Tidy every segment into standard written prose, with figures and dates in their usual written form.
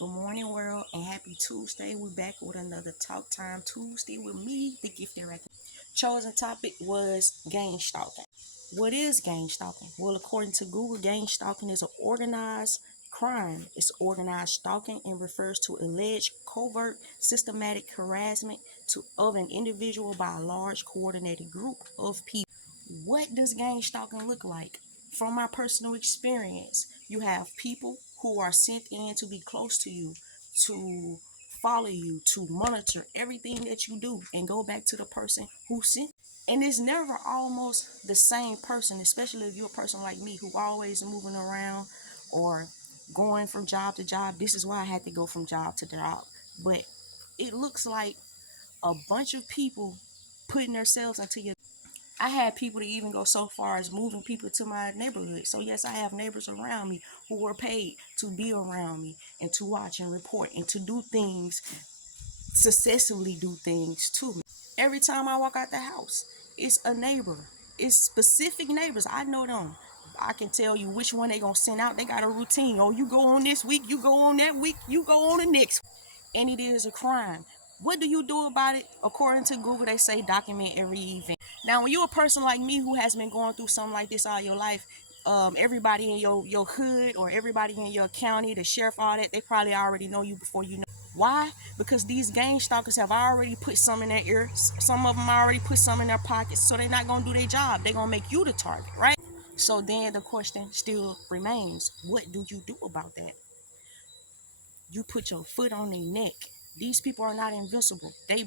Good morning, world, and happy Tuesday. We're back with another Talk Time Tuesday with me, the gifted reckoner. Chosen topic was gang stalking. What is gang stalking? Well, according to Google, gang stalking is an organized crime. It's organized stalking and refers to alleged covert, systematic harassment of an individual by a large coordinated group of people. What does gang stalking look like? From my personal experience, you have people who are sent in to be close to you, to follow you, to monitor everything that you do and go back to the person who sent. And it's never almost the same person, especially if you're a person like me who always moving around or going from job to job. This is why I had to go from job to job. But it looks like a bunch of people putting themselves into your. I had people to even go so far as moving people to my neighborhood. So yes, I have neighbors around me who were paid to be around me and to watch and report and to do things, successfully do things to me. Every time I walk out the house, it's a neighbor. It's specific neighbors. I know them. I can tell you which one they gonna send out. They got a routine. Oh, you go on this week, you go on that week, you go on the next. And it is a crime. What do you do about it? According to Google, they say document every event. Now, when you're a person like me who has been going through something like this all your life, everybody in your hood or everybody in your county, the sheriff, all that, they probably already know you before you know. Why? Because these gang stalkers have already put some in their ears. Some of them already put some in their pockets, so they're not gonna do their job. They're gonna make you the target, right? So then the question still remains: what do you do about that? You put your foot on their neck. These people are not invincible. They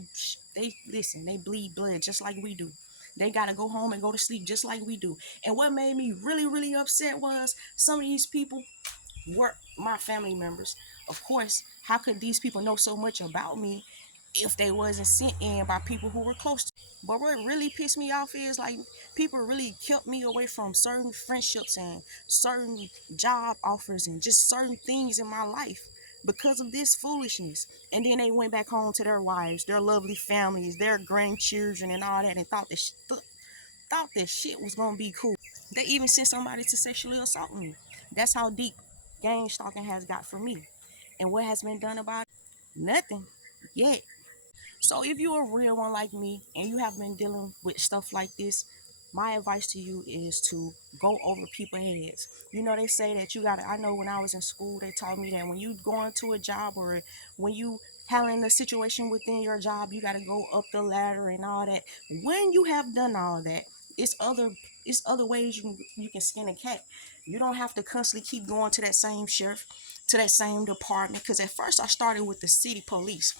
listen. They bleed blood just like we do. They gotta go home and go to sleep just like we do. And what made me really upset was some of these people were my family members. Of course, how could these people know so much about me if they wasn't sent in by people who were close to me? But what really pissed me off is like people really kept me away from certain friendships and certain job offers and just certain things in my life because of this foolishness. And then they went back home to their wives, their lovely families, their grandchildren, and all that, and thought that shit was gonna be cool. They even sent somebody to sexually assault me. That's how deep gang stalking has got for me. And what has been done about it? Nothing yet. So if you're a real one like me and you have been dealing with stuff like this, my advice to you is to go over people's heads. You know, they say that you gotta, I know when I was in school, they taught me that when you go into a job or when you handling a situation within your job, you gotta go up the ladder and all that. When you have done all that, it's other ways you can skin a cat. You don't have to constantly keep going to that same sheriff, to that same department. Because at first I started with the city police,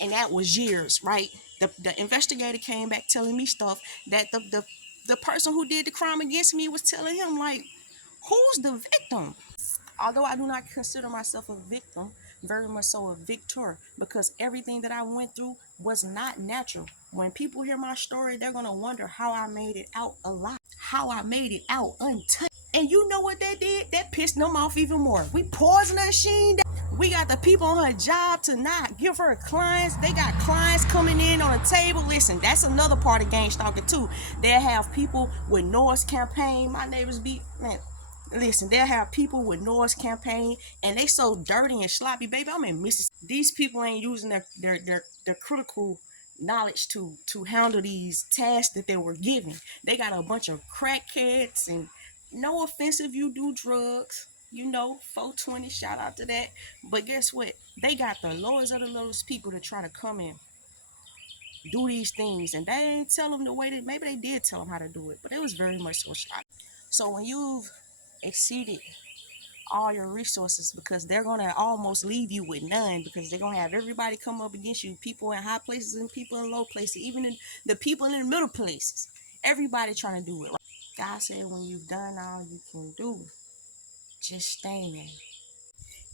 and that was years, right? The investigator came back telling me stuff that the person who did the crime against me was telling him, like, who's the victim? Although I do not consider myself a victim, very much so a victor, because everything that I went through was not natural. When people hear my story, they're gonna wonder how I made it out alive, how I made it out untouched. And you know what that did? That pissed them off even more. We poisoned her Sheen. We got the people on her job to not give her clients. They got clients coming in on the table. Listen, that's another part of gang stalking too. They'll have people with noise campaign. My neighbors be, man, listen, they'll have people with noise campaign and they so dirty and sloppy, baby. I'm in Mississippi. These people ain't using their critical knowledge to handle these tasks that they were given. They got a bunch of crackheads, and no offense if you do drugs, 420, shout out to that. But guess what? They got the lowest of the lowest people to try to come in, do these things, and they ain't tell them the way that maybe they did tell them how to do it, but it was very much so shoddy. So when you've exceeded all your resources, because they're gonna almost leave you with none, because they're gonna have everybody come up against you, people in high places and people in low places, even in the people in the middle places, everybody trying to do it right. God said when you've done all you can do, just stand.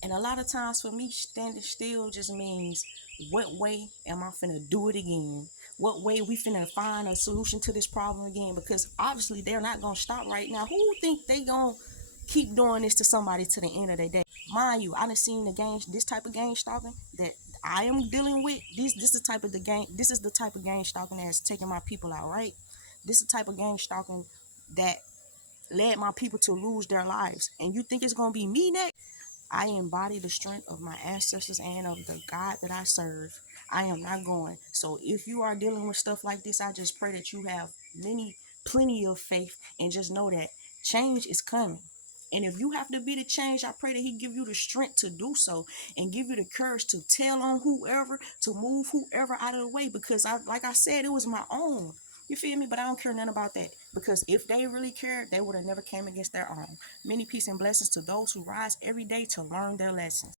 And a lot of times for me, standing still just means, what way am I finna do it again? What way we finna find a solution to this problem again? Because obviously they're not gonna stop right now. Who think they gonna keep doing this to somebody to the end of the day? Mind you, I done seen this type of gang stalking that I am dealing with. This is the type of gang stalking that's taking my people out, right? This is the type of gang stalking that led my people to lose their lives. And you think it's gonna be me next? I embody the strength of my ancestors and of the God that I serve. I am not going. So if you are dealing with stuff like this, I just pray that you have plenty of faith, and just know that change is coming. And if you have to be the change, I pray that he give you the strength to do so, and give you the courage to tell on whoever, to move whoever out of the way. Because like I said, it was my own. You feel me? But I don't care nothing about that. Because if they really cared, they would have never came against their own. Many peace and blessings to those who rise every day to learn their lessons.